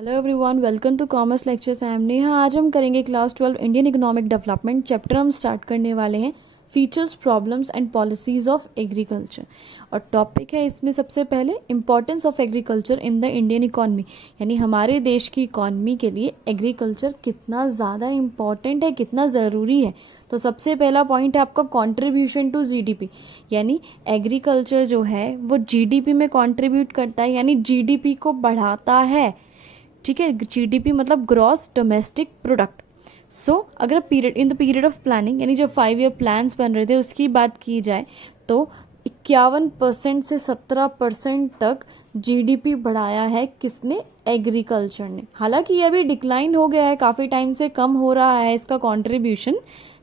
Hello everyone, welcome to commerce lectures. I am Neha. आज हम करेंगे class 12 Indian economic development. Chapter हम start करने वाले हैं features, problems and policies of agriculture. और टॉपिक है इसमें सबसे पहले importance of agriculture in the Indian economy, यानी हमारे देश की इकॉनमी के लिए एग्रीकल्चर कितना ज़्यादा इम्पॉर्टेंट है, कितना ज़रूरी है। तो सबसे पहला पॉइंट है आपका कंट्रीब्यूशन टू जीडीपी, यानी एग्रीकल्चर जो है वो जीडीपी में कंट्रीब्यूट करता है, यानी जीडीपी को बढ़ाता है। ठीक है, जीडीपी मतलब ग्रॉस डोमेस्टिक प्रोडक्ट। सो अगर period in the period of planning, यानी जो 5 ईयर प्लान्स बन रहे थे उसकी बात की जाए तो 51% से 17% तक जीडीपी बढ़ाया है किसने? एग्रीकल्चर ने। हालांकि ये अभी डिक्लाइन हो गया है, काफ़ी टाइम से कम हो रहा है इसका कंट्रीब्यूशन।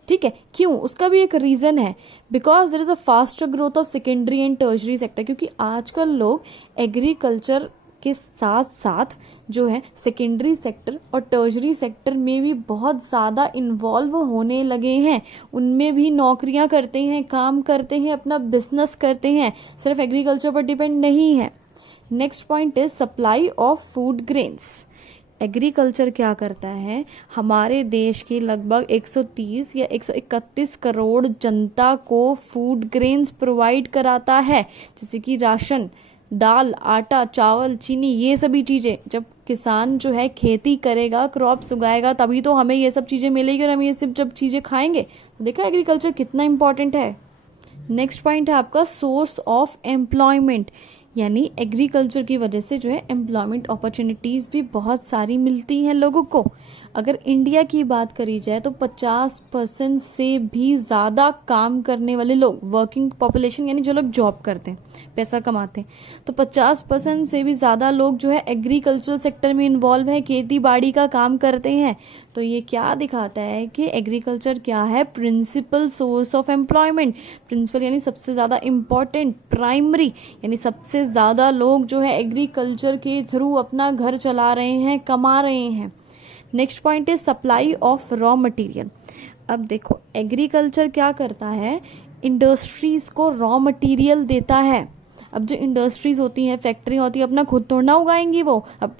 ठीक है, क्यों? उसका भी एक रीज़न है, because there is a faster growth of secondary and tertiary sector. क्योंकि आजकल लोग एग्रीकल्चर के साथ साथ जो है सेकेंडरी सेक्टर और टर्शरी सेक्टर में भी बहुत ज़्यादा इन्वॉल्व होने लगे हैं। उनमें भी नौकरियां करते हैं, काम करते हैं, अपना बिजनेस करते हैं, सिर्फ एग्रीकल्चर पर डिपेंड नहीं है। Next point is supply of food grains. Agriculture क्या करता है? हमारे देश की लगभग 130 या 131 करोड़ जनता को फूड ग्रेन्स प्रोवाइड कराता है, जैसे कि राशन, दाल, आटा, चावल, चीनी, ये सभी चीज़ें। जब किसान जो है खेती करेगा, क्रॉप्स उगाएगा, तभी तो हमें ये सब चीज़ें मिलेगी और हम ये सब जब चीज़ें खाएंगे। तो देखा एग्रीकल्चर कितना इंपॉर्टेंट है। नेक्स्ट पॉइंट है आपका सोर्स ऑफ एम्प्लॉयमेंट, यानी एग्रीकल्चर की वजह से जो है एम्प्लॉयमेंट अपॉर्चुनिटीज़ भी बहुत सारी मिलती हैं लोगों को। अगर इंडिया की बात करी जाए तो 50% से भी ज़्यादा काम करने वाले लोग, वर्किंग पॉपुलेशन, यानी जो लोग जॉब करते हैं, पैसा कमाते हैं, तो 50% से भी ज़्यादा लोग जो है एग्रीकल्चरल सेक्टर में इन्वॉल्व है, खेती बाड़ी का काम करते हैं। तो ये क्या दिखाता है कि एग्रीकल्चर क्या है? Principal source of employment. Principal यानी सबसे ज़्यादा इम्पॉर्टेंट, प्राइमरी यानी सबसे ज़्यादा लोग जो है एग्रीकल्चर के थ्रू अपना घर चला रहे हैं, कमा रहे हैं। Next point is supply of raw material. अब देखो एग्रीकल्चर क्या करता है? इंडस्ट्रीज़ को रॉ मटेरियल देता है। अब जो इंडस्ट्रीज़ होती हैं, फैक्ट्री होती है, अपना खुद थोड़ा उगाएंगी, वो अब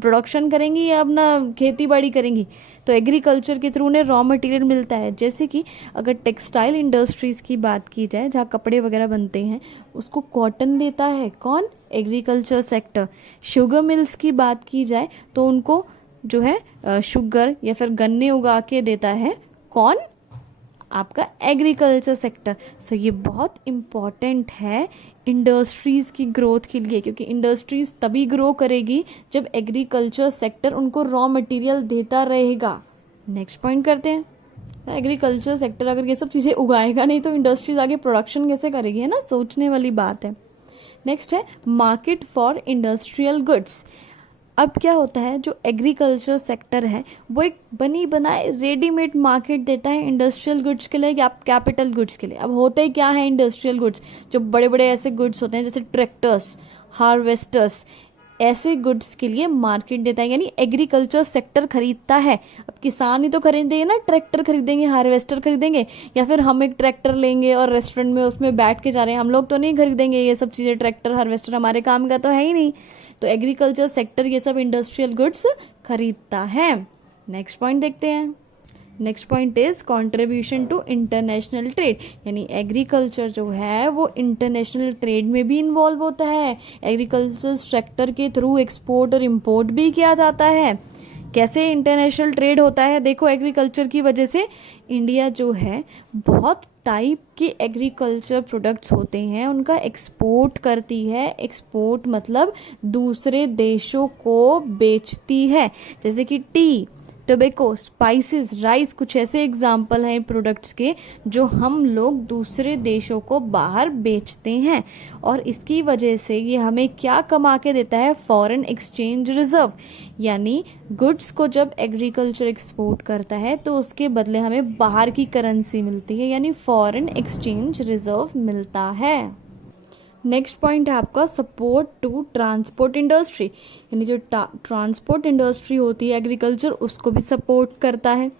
प्रोडक्शन करेंगी या अपना खेती बाड़ी करेंगी? तो एग्रीकल्चर के थ्रू उन्हें रॉ मटेरियल मिलता है। जैसे कि अगर टेक्सटाइल इंडस्ट्रीज़ की बात की जाए, जहाँ कपड़े वगैरह बनते हैं, उसको कॉटन देता है कौन? Agriculture sector. शुगर मिल्स की बात की जाए तो उनको जो है शुगर या फिर गन्ने उगा के देता है कौन? आपका एग्रीकल्चर सेक्टर। सो ये बहुत इम्पॉर्टेंट है इंडस्ट्रीज़ की ग्रोथ के लिए, क्योंकि इंडस्ट्रीज़ तभी ग्रो करेगी जब एग्रीकल्चर सेक्टर उनको रॉ मटेरियल देता रहेगा। नेक्स्ट पॉइंट करते हैं। एग्रीकल्चर सेक्टर अगर ये सब चीज़ें उगाएगा नहीं तो इंडस्ट्रीज़ आगे प्रोडक्शन कैसे करेगी, है ना? सोचने वाली बात है। नेक्स्ट है मार्केट फॉर इंडस्ट्रियल गुड्स। अब क्या होता है, जो एग्रीकल्चर सेक्टर है वो एक बनी बनाए रेडीमेड मार्केट देता है इंडस्ट्रियल गुड्स के लिए या कैपिटल गुड्स के लिए। अब होते क्या है इंडस्ट्रियल गुड्स? जो बड़े बड़े ऐसे गुड्स होते हैं जैसे ट्रैक्टर्स, हार्वेस्टर्स, ऐसे गुड्स के लिए मार्केट देता है, यानी एग्रीकल्चर सेक्टर खरीदता है। अब किसान ही तो खरीदेंगे ना, ट्रैक्टर खरीदेंगे, हार्वेस्टर खरीदेंगे, या फिर हम एक ट्रैक्टर लेंगे और रेस्टोरेंट में उसमें बैठ के जा रहे हैं, हम लोग तो नहीं खरीदेंगे ये सब चीज़ें। ट्रैक्टर हार्वेस्टर हमारे काम का तो है ही नहीं। तो एग्रीकल्चर सेक्टर ये सब इंडस्ट्रियल गुड्स खरीदता है। नेक्स्ट पॉइंट देखते हैं। Next point is contribution to international trade, यानी एग्रीकल्चर जो है वो इंटरनेशनल ट्रेड में भी इन्वॉल्व होता है। एग्रीकल्चर सेक्टर के थ्रू एक्सपोर्ट और इंपोर्ट भी किया जाता है। कैसे इंटरनेशनल ट्रेड होता है? देखो एग्रीकल्चर की वजह से इंडिया जो है बहुत टाइप के एग्रीकल्चर प्रोडक्ट्स होते हैं, उनका एक्सपोर्ट करती है। एक्सपोर्ट मतलब दूसरे देशों को बेचती है, जैसे कि टी, टोबैको, स्पाइसेस, राइस, कुछ ऐसे एग्जाम्पल हैं प्रोडक्ट्स के जो हम लोग दूसरे देशों को बाहर बेचते हैं। और इसकी वजह से ये हमें क्या कमा के देता है? फॉरेन एक्सचेंज रिजर्व, यानी गुड्स को जब एग्रीकल्चर एक्सपोर्ट करता है तो उसके बदले हमें बाहर की करेंसी मिलती है, यानी फॉरेन एक्सचेंज रिजर्व मिलता है। नेक्स्ट पॉइंट है आपका सपोर्ट टू ट्रांसपोर्ट इंडस्ट्री, यानी जो ट्रांसपोर्ट इंडस्ट्री होती है एग्रीकल्चर उसको भी सपोर्ट करता है।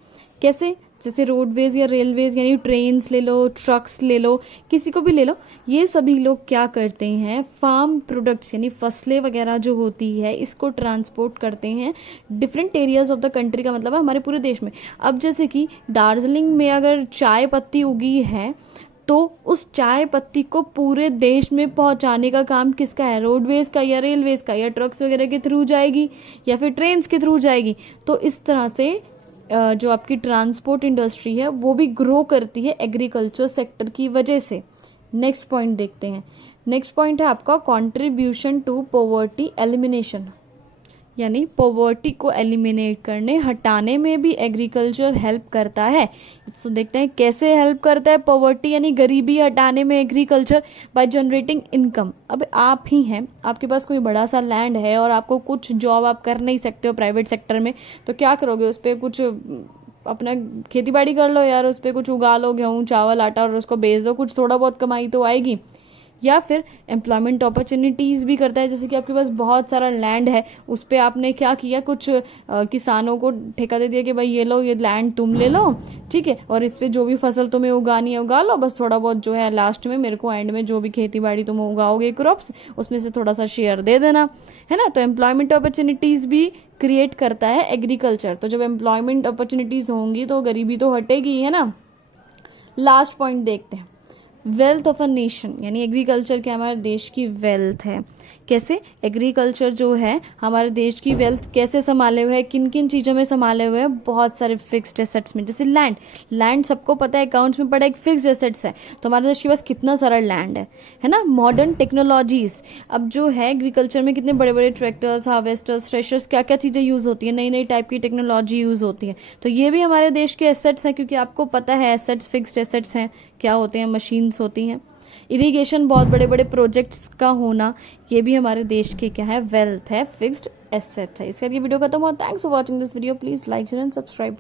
कैसे? जैसे रोडवेज या रेलवेज यानी ट्रेन्स ले लो, ट्रक्स ले लो, किसी को भी ले लो, ये सभी लोग क्या करते हैं, फार्म प्रोडक्ट्स यानी फसलें वगैरह जो होती है इसको ट्रांसपोर्ट करते हैं different areas of the country, का मतलब है हमारे पूरे देश में। अब जैसे कि दार्जिलिंग में अगर चाय पत्ती उगी है तो उस चाय पत्ती को पूरे देश में पहुंचाने का काम किसका है, रोडवेज का या रेलवेज का या ट्रक्स वगैरह के थ्रू जाएगी या फिर ट्रेन्स के थ्रू जाएगी। तो इस तरह से जो आपकी ट्रांसपोर्ट इंडस्ट्री है वो भी ग्रो करती है एग्रीकल्चर सेक्टर की वजह से। नेक्स्ट पॉइंट देखते हैं। नेक्स्ट पॉइंट है आपका कंट्रीब्यूशन टू पॉवर्टी एलिमिनेशन, यानी पॉवर्टी को एलिमिनेट करने हटाने में भी एग्रीकल्चर हेल्प करता है। तो देखते हैं कैसे हेल्प करता है पॉवर्टी यानी गरीबी हटाने में एग्रीकल्चर, बाय जनरेटिंग इनकम। अब आप ही हैं, आपके पास कोई बड़ा सा लैंड है और आपको कुछ जॉब आप कर नहीं सकते हो प्राइवेट सेक्टर में, तो क्या करोगे, उस पर कुछ अपना खेती बाड़ी कर लो यार, उस पर कुछ उगा लो, गेहूँ चावल आटा, और उसको बेच दो, कुछ थोड़ा बहुत कमाई तो आएगी। या फिर एम्प्लॉयमेंट अपॉर्चुनिटीज़ भी करता है, जैसे कि आपके पास बहुत सारा लैंड है, उस पर आपने क्या किया, कुछ किसानों को ठेका दे दिया कि भाई ये लो, ये लैंड तुम ले लो, ठीक है, और इस पर जो भी फसल तुम्हें उगानी है उगा लो, बस थोड़ा बहुत जो है लास्ट में मेरे को एंड में जो भी खेती बाड़ी तुम उगाओगे क्रॉप्स उसमें से थोड़ा सा शेयर दे देना, है ना। तो एम्प्लॉयमेंट अपॉर्चुनिटीज़ भी क्रिएट करता है एग्रीकल्चर। तो जब एम्प्लॉयमेंट अपॉर्चुनिटीज़ होंगी तो गरीबी तो हटेगी, है ना। लास्ट पॉइंट देखते हैं, वेल्थ ऑफ अ नेशन, यानी एग्रीकल्चर क्या हमारे देश की वेल्थ है। कैसे एग्रीकल्चर जो है हमारे देश की वेल्थ कैसे संभाले हुए है, किन किन चीज़ों में संभाले हुए हैं, बहुत सारे फिक्स्ड एसेट्स में। जैसे लैंड सबको पता है, अकाउंट्स में पड़ा एक फिक्स्ड एसेट्स है, तो हमारे देश के पास कितना सारा लैंड है ना। मॉडर्न टेक्नोलॉजीज, अब जो है एग्रीकल्चर में कितने बड़े बड़े ट्रैक्टर्स, हार्वेस्टर्स, थ्रेशर्स, क्या क्या चीज़ें यूज़ होती है, नई नई टाइप की टेक्नोलॉजी यूज़ होती है। तो ये भी हमारे देश के एसेट्स हैं, क्योंकि आपको पता है एसेट्स फिक्स्ड एसेट्स हैं, क्या होते हैं, मशीन्स होती हैं। इरिगेशन, बहुत बड़े बड़े प्रोजेक्ट्स का होना, ये भी हमारे देश के क्या है, वेल्थ है, फिक्स्ड एसेट है। इसके बाद ये वीडियो खत्म हुआ। Thanks for watching this video, please like share and subscribe.